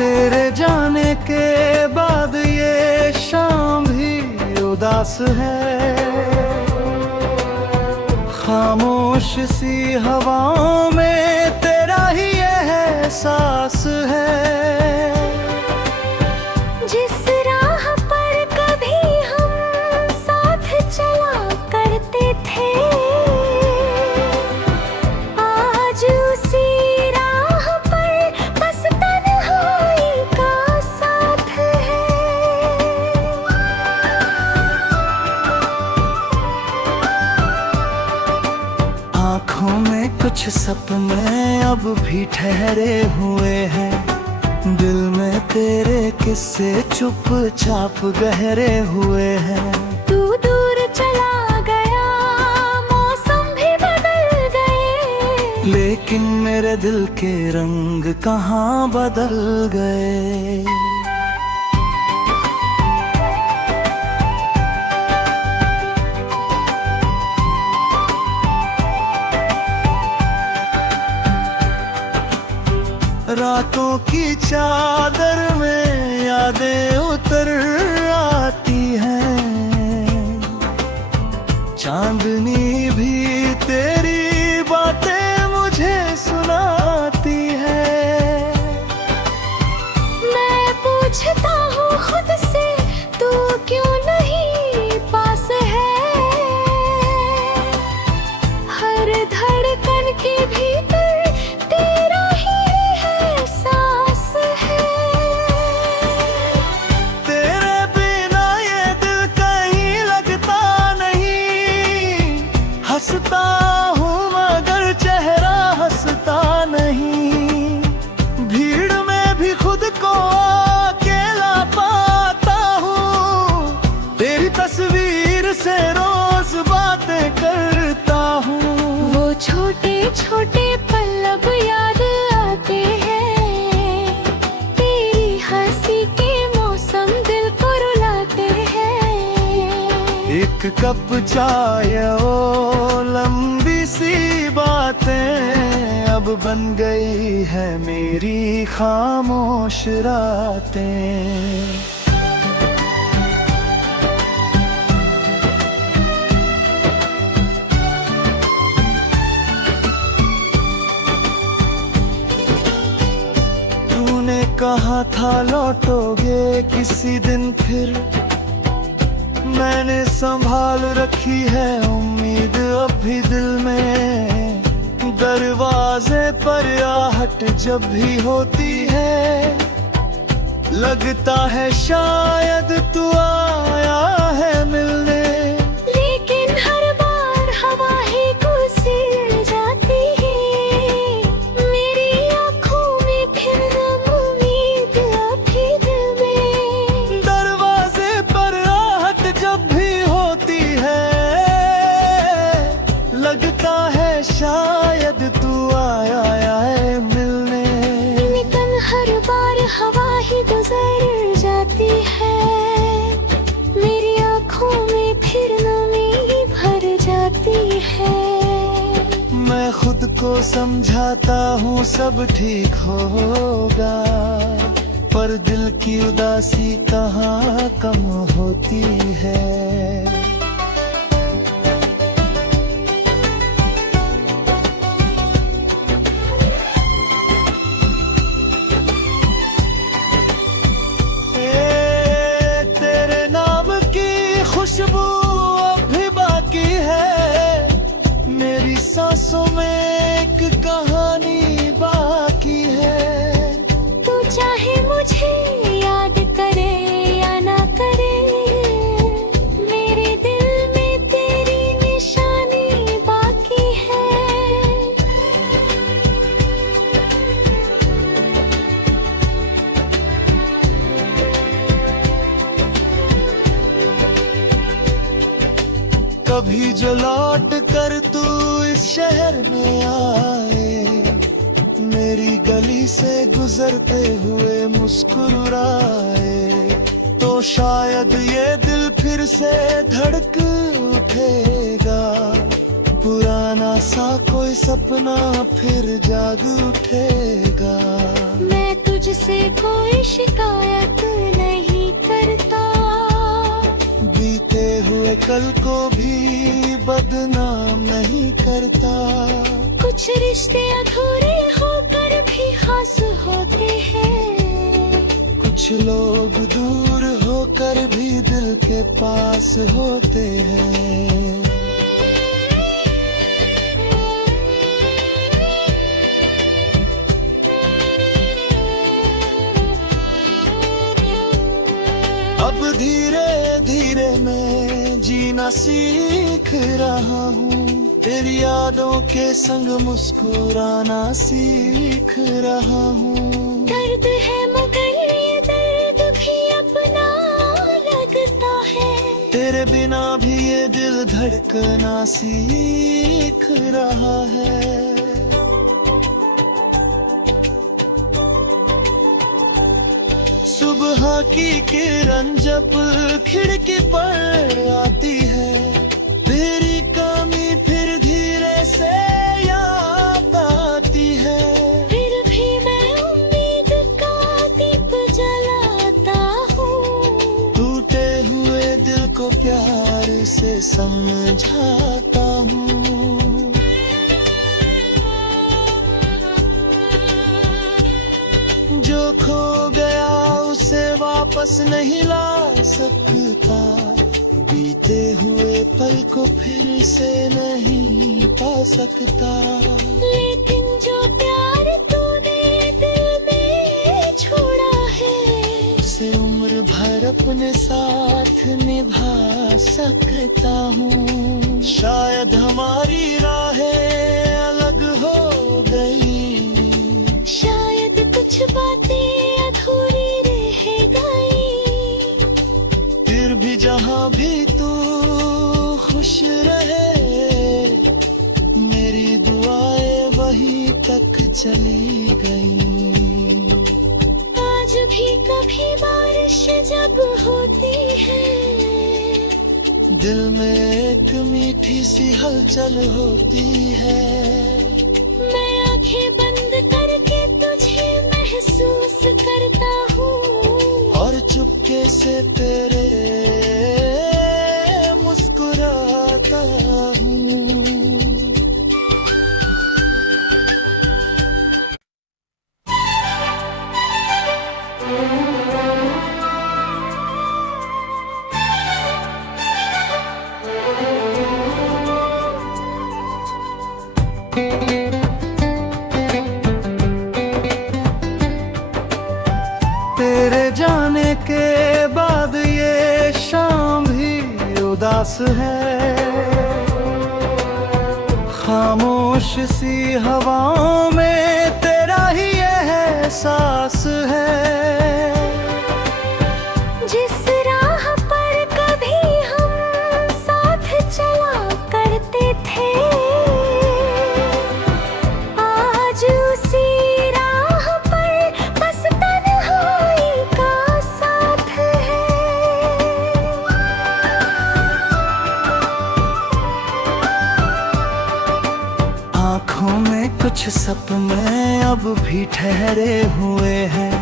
तेरे जाने के बाद ये शाम भी उदास है, खामोश सी हवाओं में तेरा ही एहसास है। जिस राह पर कभी हम साथ चला करते थे, आज उसी राह पर बस तन्हाई का साथ है। आँखों में कुछ सपने अब भी ठहरे हुए हैं, दिल में तेरे किस्से चुपचाप गहरे हुए हैं। तू दूर चला गया, मौसम भी बदल गए, लेकिन मेरे दिल के रंग कहाँ बदल गए। रातों की चादर में यादें उतर आती हैं, चांदनी भी तेरी बातें मुझे सुनाती है। मैं पूछता हूँ खुद से, तू क्यों नहीं पास है। हर धड़कन के भीतर तेरा ही एहसास है। तेरे बिना ये दिल कहीं लगता नहीं, हंसता हूँ मगर चेहरा हंसता नहीं। भीड़ में भी खुद को अकेला पाता हूँ, तेरी तस्वीर से रोज बातें करता हूँ। वो छोटे छोटे पल अब याद आते हैं, तेरी हंसी के मौसम दिल को रुलाते हैं। एक कप चाय ओ लंबी सी बातें अब बन गई है मेरी खामोश रातें। तूने कहा था लौटोगे किसी दिन फिर, मैंने संभाल रखी है उम्मीद अभी दिल में। दरवाजे पर आहट जब भी होती है, लगता है शायद तू आया है मिलने। लेकिन हर बार हवा ही गुजर जाती है, मेरी आँखों में फिर नम उम्मीद अभी दिल में। दरवाजे पर आहट जब भी होती है, लगता है शायद तू आया है मिलने। लेकिन हर बार हवा ही गुजर जाती है, मेरी आँखों में फिर नमी भर जाती है। मैं खुद को समझाता हूँ सब ठीक होगा, पर दिल की उदासी कहाँ कम होती है। तेरे नाम की खुशबू अभी बाकी है, मेरी सांसों में एक कहानी बाकी है। तू चाहे मुझे याद करे या ना करे, मेरे दिल में तेरी निशानी बाकी है। कभी जो लौट कर तू इस शहर में आए, मेरी गली से गुजरते हुए मुस्कुराए तो शायद ये दिल फिर से धड़क उठेगा। पुराना सा कोई सपना फिर जाग उठेगा। मैं तुझसे कोई शिकायत नहीं करता, बीते हुए कल को भी बदनाम नहीं करता। कुछ रिश्ते अधूरे होकर भी खास होते हैं, कुछ लोग दूर होकर भी दिल के पास होते हैं। अब धीरे धीरे मैं जीना सीख रहा हूँ, तेरी यादों के संग मुस्कुराना सीख रहा हूँ। दर्द है मगर ये दर्द भी अपना लगता है, तेरे बिना भी ये दिल धड़कना सीख रहा है। सुबह की किरण जब खिड़की पर आती है, तेरी कमी फिर धीरे से याद आती है। फिर भी मैं उम्मीद का दीप जलाता हूँ, टूटे हुए दिल को प्यार से समझाता हूँ। जो खो गया उसे वापस नहीं ला सकता, बीते हुए पल को फिर से नहीं पा सकता। लेकिन जो प्यार तूने दिल में छोड़ा है, उसे उम्र भर अपने साथ निभा सकता हूँ। शायद हमारी राहें अलग हो गई, शायद कुछ बातें अधूरी रह गई, फिर भी जहाँ भी तू खुश रहे, मेरी दुआएं वहीं तक चली गई। आज भी कभी बारिश जब होती है, दिल में एक मीठी सी हलचल होती है। मैं आंखें बंद करके तुझे महसूस करता हूँ, और चुपके से तेरे मुस्कुराता हूँ। तेरे जाने के बाद ये शाम भी उदास है, खामोश सी हवाओं में तेरा ही एहसास है। जिस राह पर कभी हम साथ चला करते थे, आज उसी राह पर बस तन्हाई का साथ है। आँखों में कुछ सपने अब भी ठहरे हुए हैं,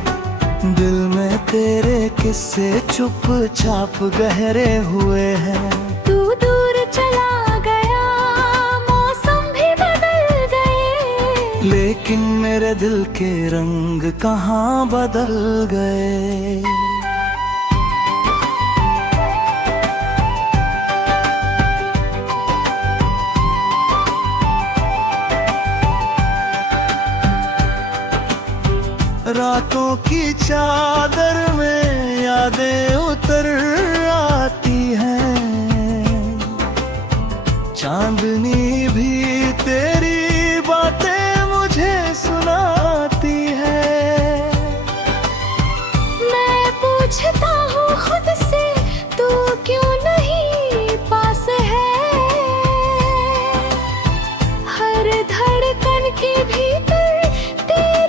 दिल में तेरे किस्से चुपचाप गहरे हुए हैं। तू दूर चला गया, मौसम भी बदल गए, लेकिन मेरे दिल के रंग कहाँ बदल गए। रातों की चादर में यादें उतर आती हैं, चांदनी भी तेरी बातें मुझे सुनाती है। मैं पूछता हूँ खुद से, तू क्यों नहीं पास है? हर धड़कन के भीतर तेरी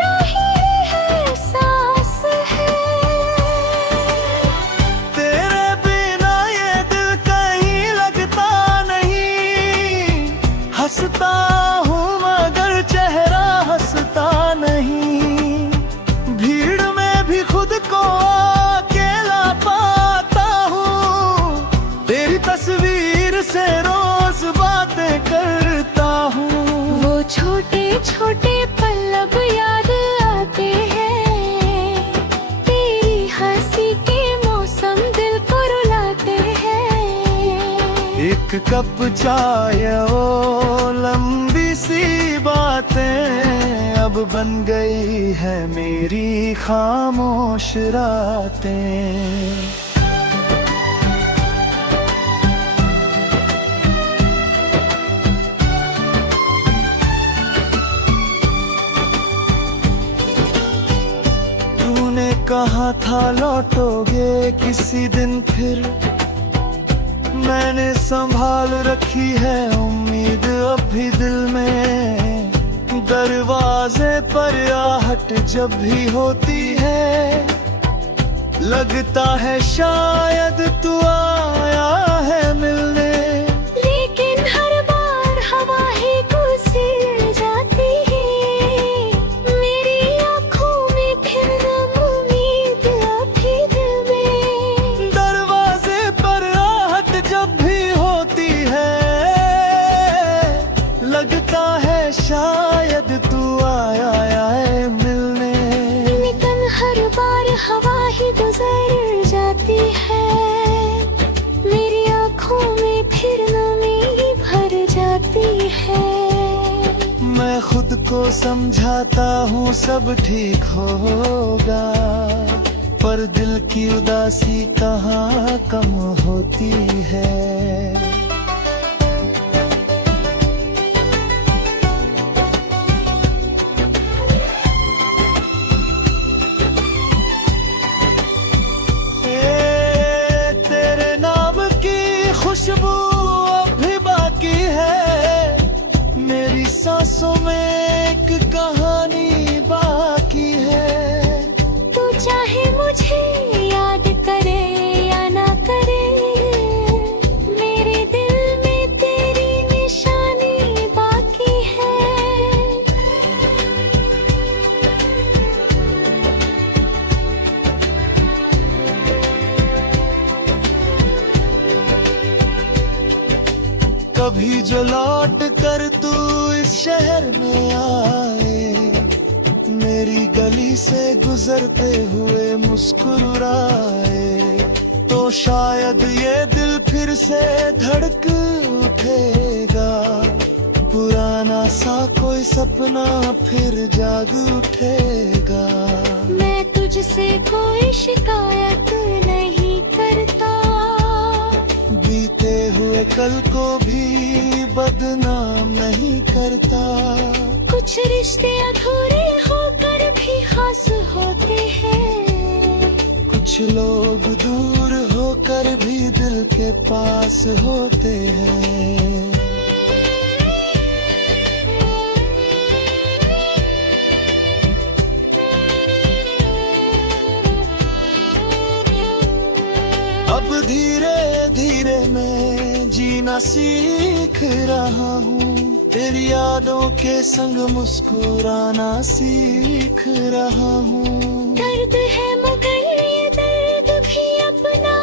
कप चाय ओ लंबी सी बातें अब बन गई है मेरी खामोश रातें। तूने कहा था लौटोगे किसी दिन फिर, मैंने संभाल रखी है उम्मीद अभी दिल में। दरवाजे पर आहट जब भी होती है, लगता है शायद तू आया है मिलने। लेकिन हर बार हवा ही गुजर जाती है, मेरी आँखों में फिर नम उम्मीद अभी दिल में। दरवाजे पर आहट जब भी होती है, लगता है शायद तू आया है मिलने। लेकिन हर बार हवा ही गुजर जाती है, मेरी आँखों में फिर नमी भर जाती है। मैं खुद को समझाता हूँ सब ठीक होगा, पर दिल की उदासी कहाँ कम होती है। तेरे नाम की खुशबू अभी बाकी है, मेरी सांसों में एक कहानी बाकी है। तू चाहे मुझे याद करे या ना करे, मेरे दिल में तेरी निशानी बाकी है। कभी जो लौट कर तू इस शहर में आए, मेरी गली से गुजरते हुए मुस्कुराए, तो शायद ये दिल फिर से धड़क उठेगा। पुराना सा कोई सपना फिर जाग उठेगा। मैं तुझसे कोई शिकायत नहीं करता, बीते हुए कल को भी बदनाम नहीं करता। कुछ रिश्ते अधूरे होकर भी खास होते हैं, कुछ लोग दूर होकर भी दिल के पास होते हैं। अब धीरे धीरे मैं जीना सीख रहा हूँ, तेरी यादों के संग मुस्कुराना सीख रहा हूँ। दर्द है मगर ये दर्द भी अपना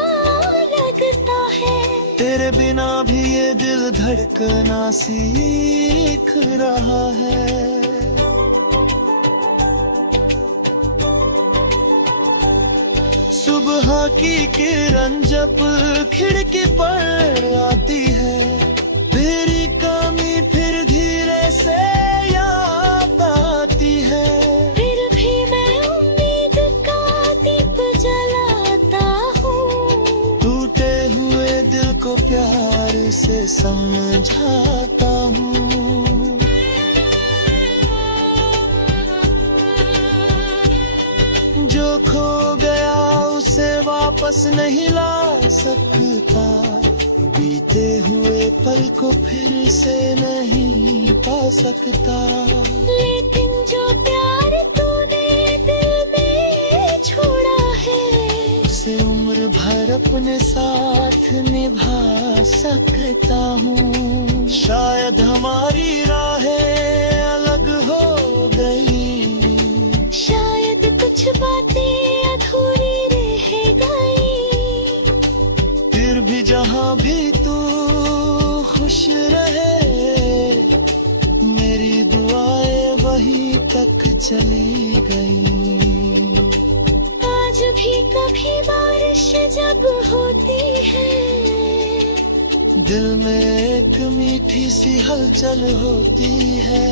लगता है, तेरे बिना भी ये दिल धड़कना सीख रहा है। सुबह की किरण जब खिड़की पर आती है, तेरी कमी फिर धीरे से याद आती है। फिर भी मैं उम्मीद का दीप जलाता हूँ, टूटे हुए दिल को प्यार से समझाता हूँ। जो खो गया उसे वापस नहीं ला सकता, बीते हुए पल को फिर से नहीं पा सकता। लेकिन जो प्यार तूने दिल में छोड़ा है, उसे उम्र भर अपने साथ निभा सकता हूँ। शायद हमारी राहें अलग हो गई, शायद कुछ बातें अधूरी रह गई, फिर भी जहाँ भी तू खुश रहे, मेरी दुआएं वहीं तक चली गई। आज भी कभी बारिश जब होती है, दिल में एक मीठी सी हलचल होती है।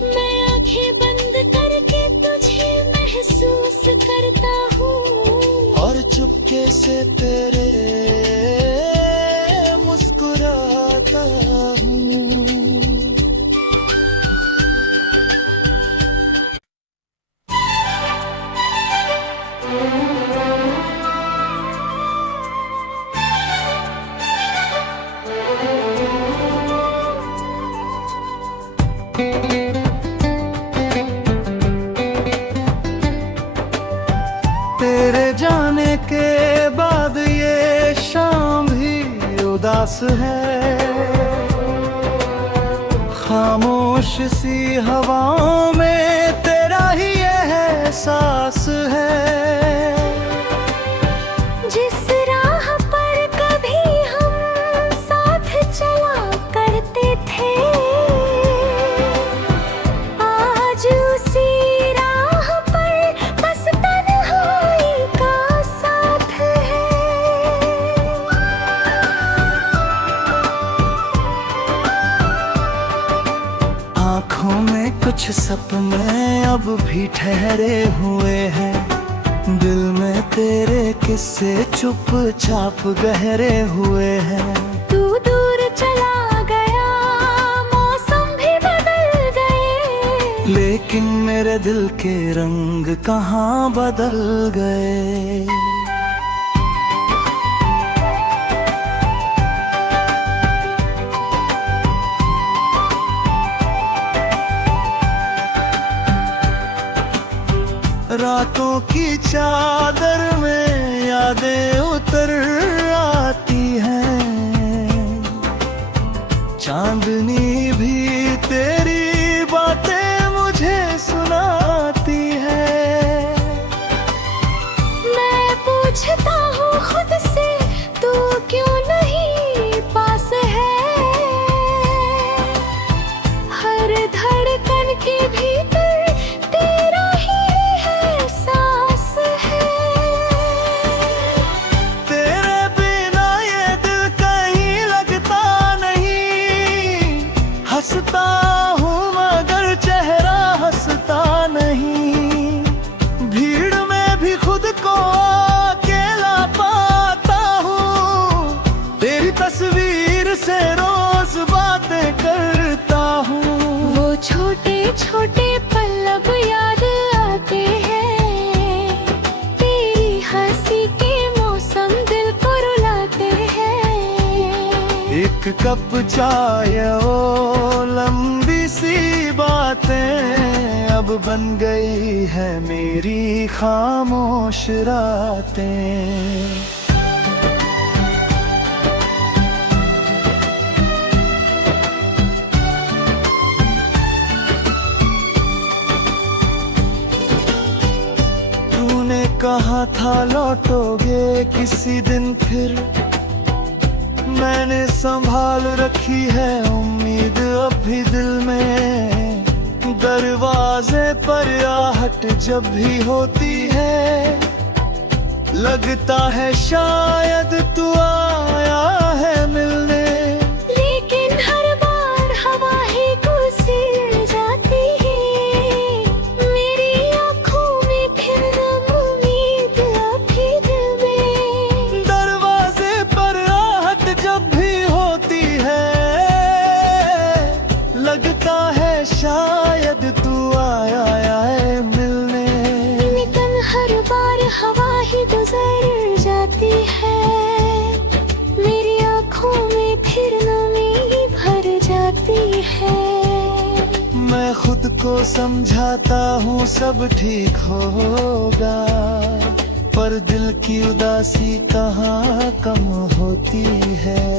मैं आंखें बंद करके तुझे महसूस करता हूँ और चुपके से तेरे मुस्कुराता हूँ। तेरे जाने के बाद ये शाम भी उदास है। खामोश सी हवाओं में तेरा ही एहसास है। जिस राह पर कभी हम साथ चला करते थे, आज उसी राह पर बस तन्हाई का साथ है। आँखों में कुछ सपने अब भी ठहरे हुए हैं। दिल में तेरे किस्से चुपचाप गहरे हुए हैं। तू दूर चला गया, मौसम भी बदल गए, लेकिन मेरे दिल के रंग कहाँ बदल गए। रातों की चादर में यादें उतर आती हैं। चांदनी भी तेरी बातें मुझे सुनाती है। मैं पूछता हूँ खुद से, तू क्यों नहीं पास है। हर धड़कन के भीतर तेरा ही एहसास है। तेरे बिना ये दिल कहीं लगता नहीं। हंसता हूँ मगर चेहरा हंसता नहीं। भीड़ में भी खुद को अकेला पाता हूँ। तेरी तस्वीर से रोज बातें करता हूँ। वो छोटे छोटे पल अब याद आते हैं। तेरी हंसी के मौसम दिल को रुलाते हैं। एक कप चाय ओ लंबी सी बातें अब बन गई है मेरी खामोश रातें। तूने कहा था लौटोगे किसी दिन फिर। मैंने संभाल रखी है उम्मीद अब भी दिल में। दरवाजे पर आहट जब भी होती है, लगता है शायद तू आया है मिलने। लेकिन हर बार हवा ही गुजर जाती है। मेरी आँखों में फिर नम उम्मीद अब भी दिल में। दरवाजे पर आहट जब भी होती है, लगता है शायद तू आया है मिलने। लेकिन हर बार हवा ही गुजर जाती है। मेरी आँखों में फिर नमी भर जाती है। मैं खुद को समझाता हूँ सब ठीक होगा, पर दिल की उदासी कहाँ कम होती है।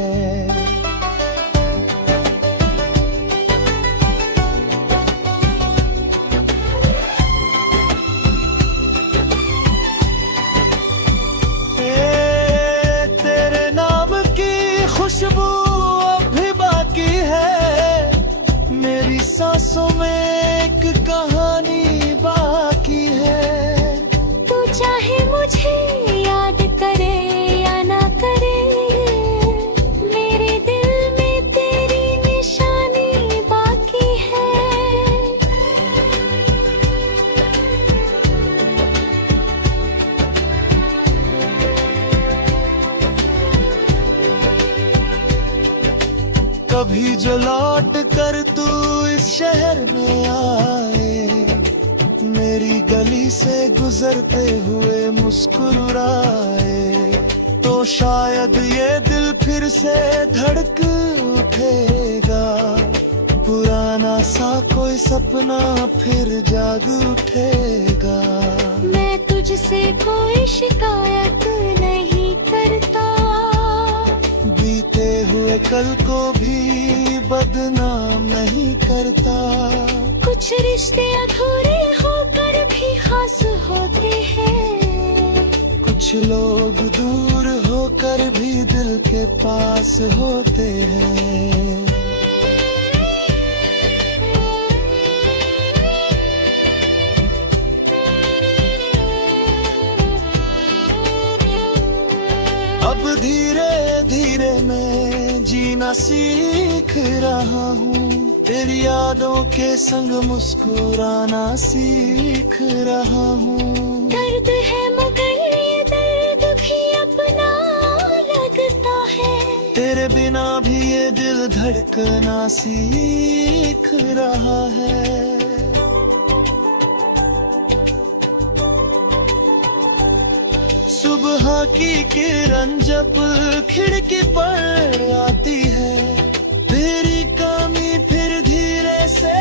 तेरे नाम की खुशबू अब भी बाकी है। मेरी सांसों में एक कहानी बाकी है। तू चाहे मुझे याद करे या ना करे, कभी जो लौट कर तू इस शहर में आए, मेरी गली से गुजरते हुए मुस्कुराए, तो शायद ये दिल फिर से धड़क उठेगा, पुराना सा कोई सपना फिर जाग उठेगा। मैं तुझसे कोई शिकायत नहीं करता, बीते हुए कल को भी बदनाम नहीं करता। कुछ रिश्ते अधूरे होकर भी खास होते हैं, कुछ लोग दूर होकर भी दिल के पास होते हैं। अब धीरे धीरे मैं जीना सीख रहा हूँ, तेरी यादों के संग मुस्कुराना सीख रहा हूँ। दर्द है मगर ये दर्द भी अपना लगता है, तेरे बिना भी ये दिल धड़कना सीख रहा है। सुबह की किरण जब खिड़की पर आती है, तेरी कमी फिर धीरे से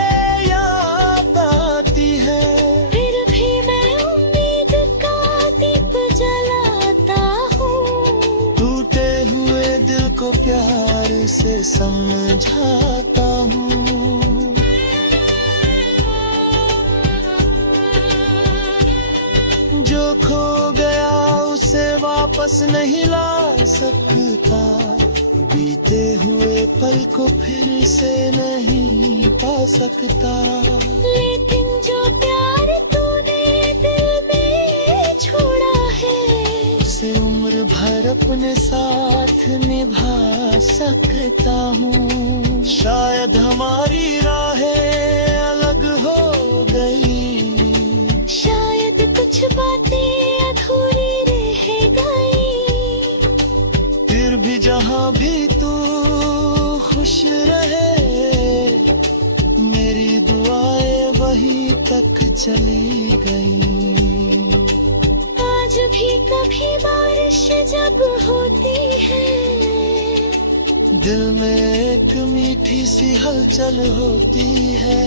याद आती है। फिर भी मैं उम्मीद का दीप जलाता हूँ, टूटे हुए दिल को प्यार से समझाता हूँ। जो खो गया उसे वापस नहीं ला सकता, बीते हुए पल को फिर से नहीं पा सकता। लेकिन जो प्यार तूने दिल में छोड़ा है, उसे उम्र भर अपने साथ निभा सकता हूँ। शायद हमारी राहें अलग हो गई, शायद कुछ बातें अधूरी रह गई, फिर भी जहाँ भी तू खुश रहे, मेरी दुआएं वहीं तक चली गई। आज भी कभी बारिश जब होती है, दिल में एक मीठी सी हलचल होती है।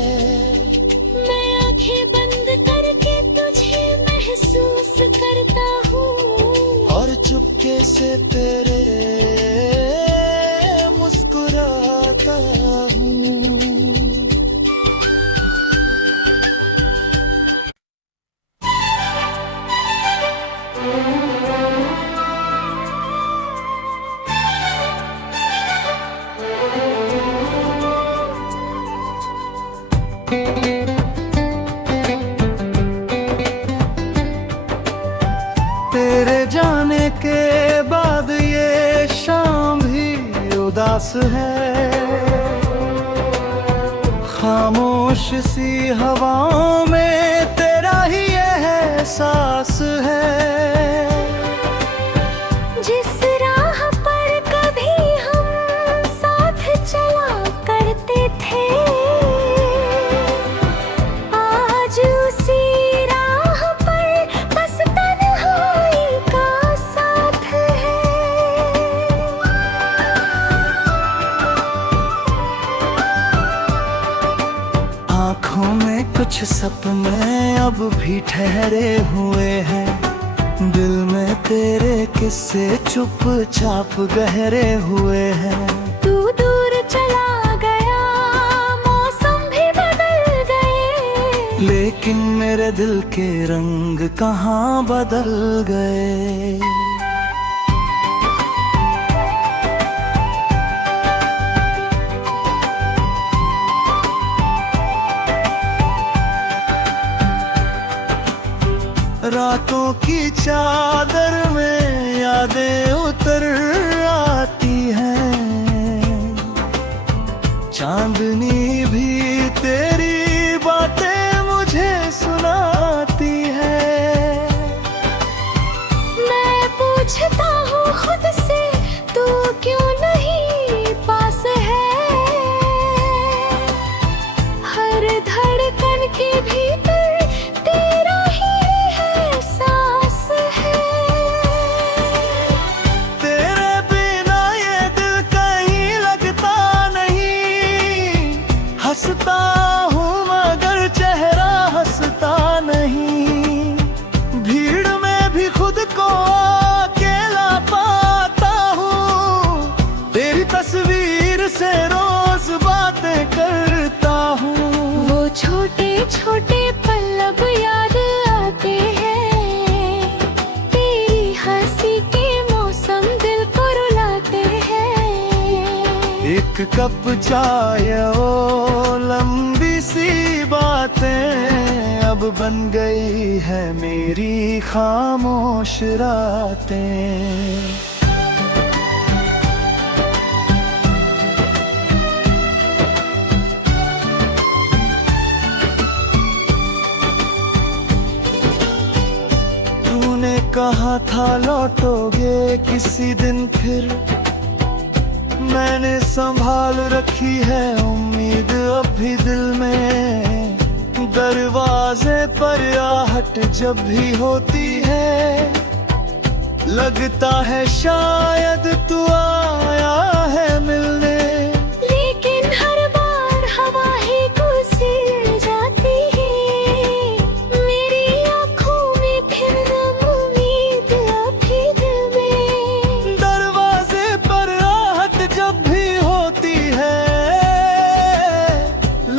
मैं आंखें बंद करके तुझे महसूस करता हूँ, और चुपके से तेरे मुस्कुराता हूँ। तेरे जाने के बाद ये शाम भी उदास है, खामोश सी हवाओं में तेरा ही एहसास है। जिस राह पर कभी हम साथ चला करते थे, आज उसी राह पर बस तन्हाई का साथ है। आँखों में कुछ सपने अब भी ठहरे हुए हैं, दिल में तेरे किस्से चुपचाप गहरे हुए हैं। तू दूर चला गया, मौसम भी बदल गए, लेकिन मेरे दिल के रंग कहाँ बदल गए। रातों की चादर में यादें उतर आती हैं, चांदनी भी तेरी बातें मुझे सुनाती है। मैं पूछता हूँ खुद से, तू क्यों नहीं पास है? एक कप चाय ओ लंबी सी बातें अब बन गई है मेरी खामोश रातें। तूने कहा था लौटोगे किसी दिन फिर, मैंने संभाल रखी है उम्मीद अब भी दिल में। दरवाजे पर आहट जब भी होती है, लगता है शायद तू आया है मिलने। लेकिन हर बार हवा ही गुजर जाती है, मेरी आँखों में फिर नम उम्मीद अब भी दिल में। दरवाजे पर आहट जब भी होती है,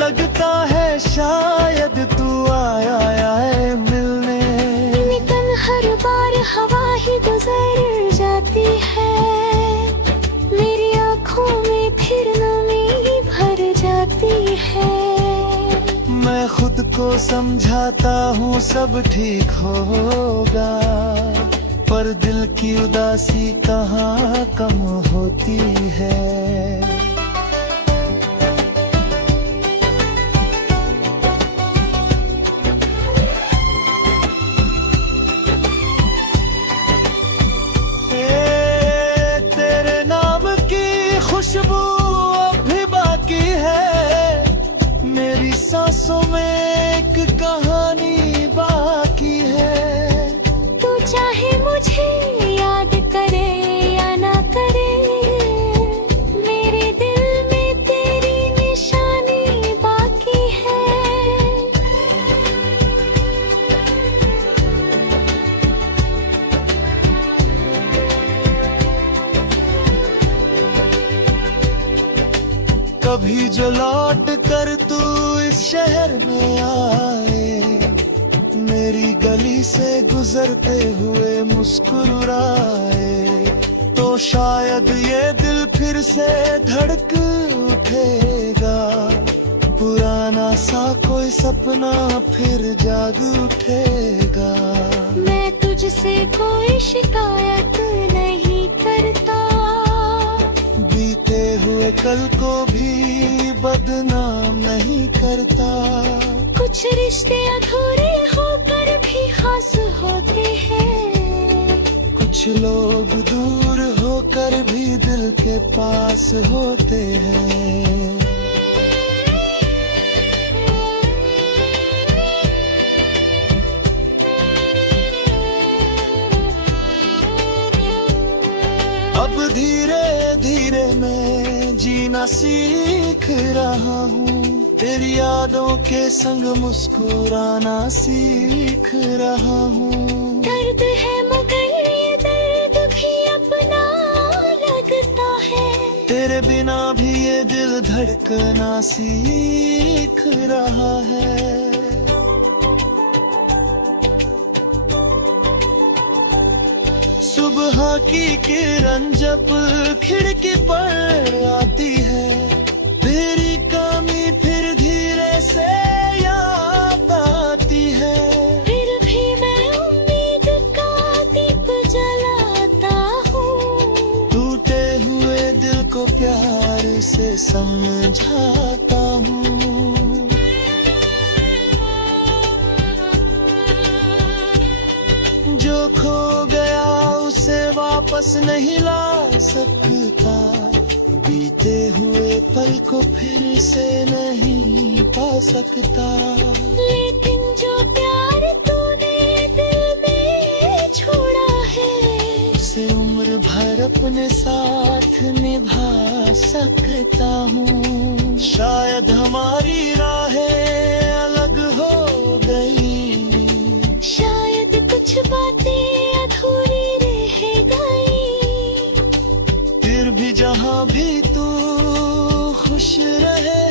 लगता है शायद तू आया है मिलने। लेकिन हर बार हवा ही गुजर जाती है, मेरी आँखों में फिर नमी भर जाती है। मैं खुद को समझाता हूँ सब ठीक होगा, पर दिल की उदासी कहाँ कम होती है। तेरे नाम की खुशबू अब भी बाकी है, मेरी सांसों में एक कहानी बाकी है। तू चाहे मुझे याद करे या ना करे, मेरे दिल में तेरी निशानी बाकी है। कभी जो लौट कर तू इस शहर में आए, मेरी गली से गुजरते हुए मुस्कुराए, तो शायद ये दिल फिर से धड़क उठेगा। पुराना सा कोई सपना फिर जाग उठेगा। मैं तुझसे कोई शिकायत नहीं करता, बीते हुए कल को भी बदनाम नहीं करता। कुछ रिश्ते अधूरे होकर भी खास होते हैं, कुछ लोग दूर होकर भी दिल के पास होते हैं। अब धीरे धीरे मैं जीना सीख रहा हूँ, तेरी यादों के संग मुस्कुराना सीख रहा हूँ। दर्द है मगर ये दर्द भी अपना लगता है, तेरे बिना भी ये दिल धड़कना सीख रहा है। सुबह की किरण जब खिड़की पर आती है, तेरी कमी फिर धीरे से याद आती है। फिर भी मैं उम्मीद का दीप जलाता हूँ, टूटे हुए दिल को प्यार से समझाता हूँ। जो खो गया उसे वापस नहीं ला सकता, बीते हुए पल को फिर से नहीं पा सकता। लेकिन जो प्यार तूने दिल में छोड़ा है, उसे उम्र भर अपने साथ निभा सकता हूँ। शायद हमारी राहें अलग हो गई, शायद कुछ बातें अधूरी रह गई, फिर भी जहाँ भी तू खुश रहे,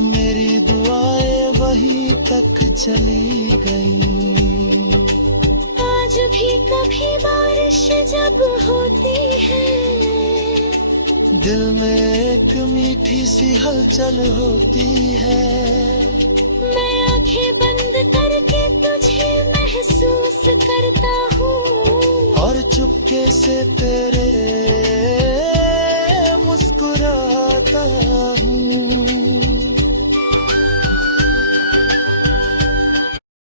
मेरी दुआएं वहीं तक चली गई। आज भी कभी बारिश जब होती है, दिल में एक मीठी सी हलचल होती है। मैं आंखें बंद करके तुझे महसूस करता हूँ और चुपके से तेरे